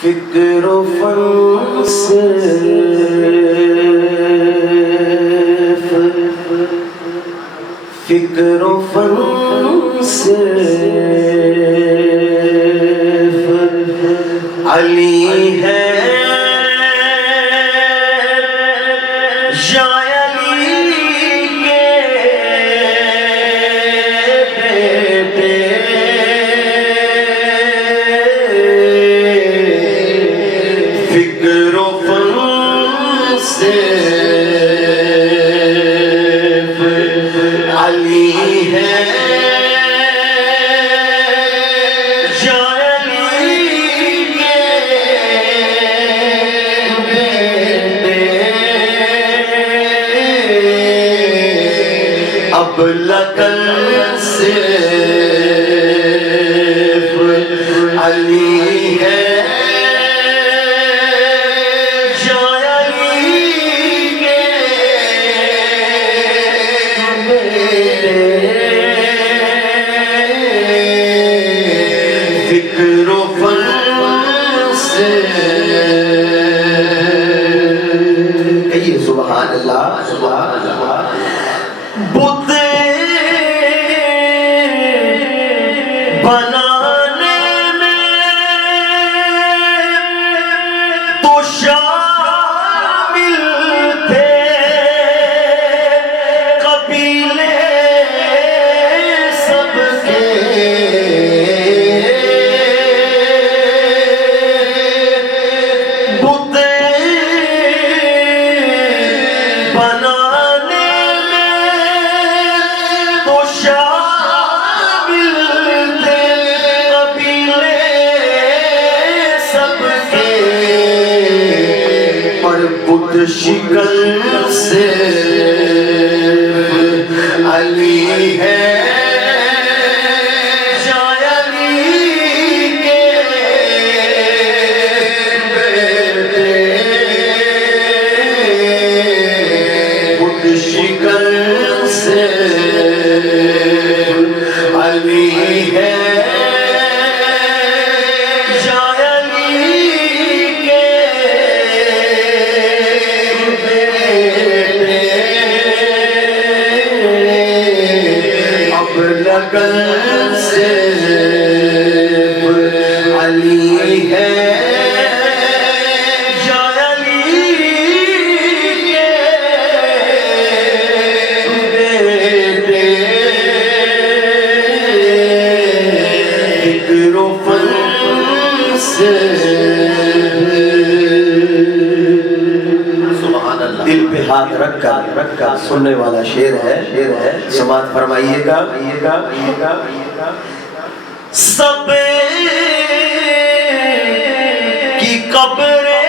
فکر و فن صرف فکر و فن صرف علی ہے یا علی کے بیٹے فکر و فن صرف علی ہے یا علی کے بیٹے اب لگن صرف علی ہے فکر و فن کہیے سبحان اللہ سبحان اللہ بت بنانے میں تو شامل تھے قبیلے سب کے بت بنانے میں تو شامل تھے قبیلے سب کے پر بت شکن صرف علی ہے یا علی کے بیٹے بت شکن صرف علی ہے یا علی کے بیٹے اب لگن صرف علی ہے یا علی کے بیٹے فکر و فن سبحان اللہ دل پہ ہاتھ رکھ کر سننے والا شعر ہے سماعت فرمائیے گا سب کی قبریں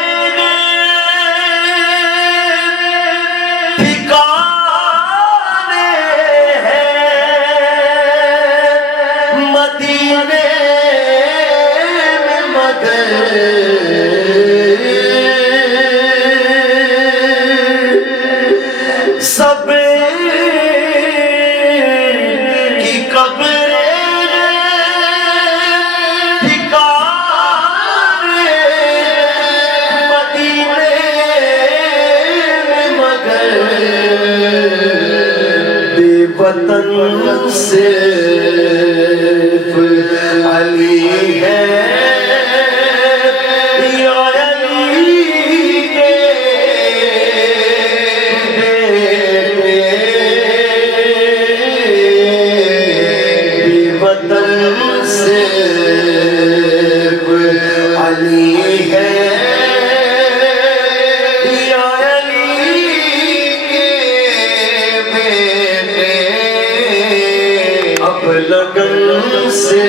ٹھکانے ہیں مدینے میں مگر سب کی قبریں ٹھکانے مدینے میں مگر بے وطن صرف علی ہے یا علی کے بیٹے بے وطن صرف علی ہے یا علی کے بیٹے اب لگن سے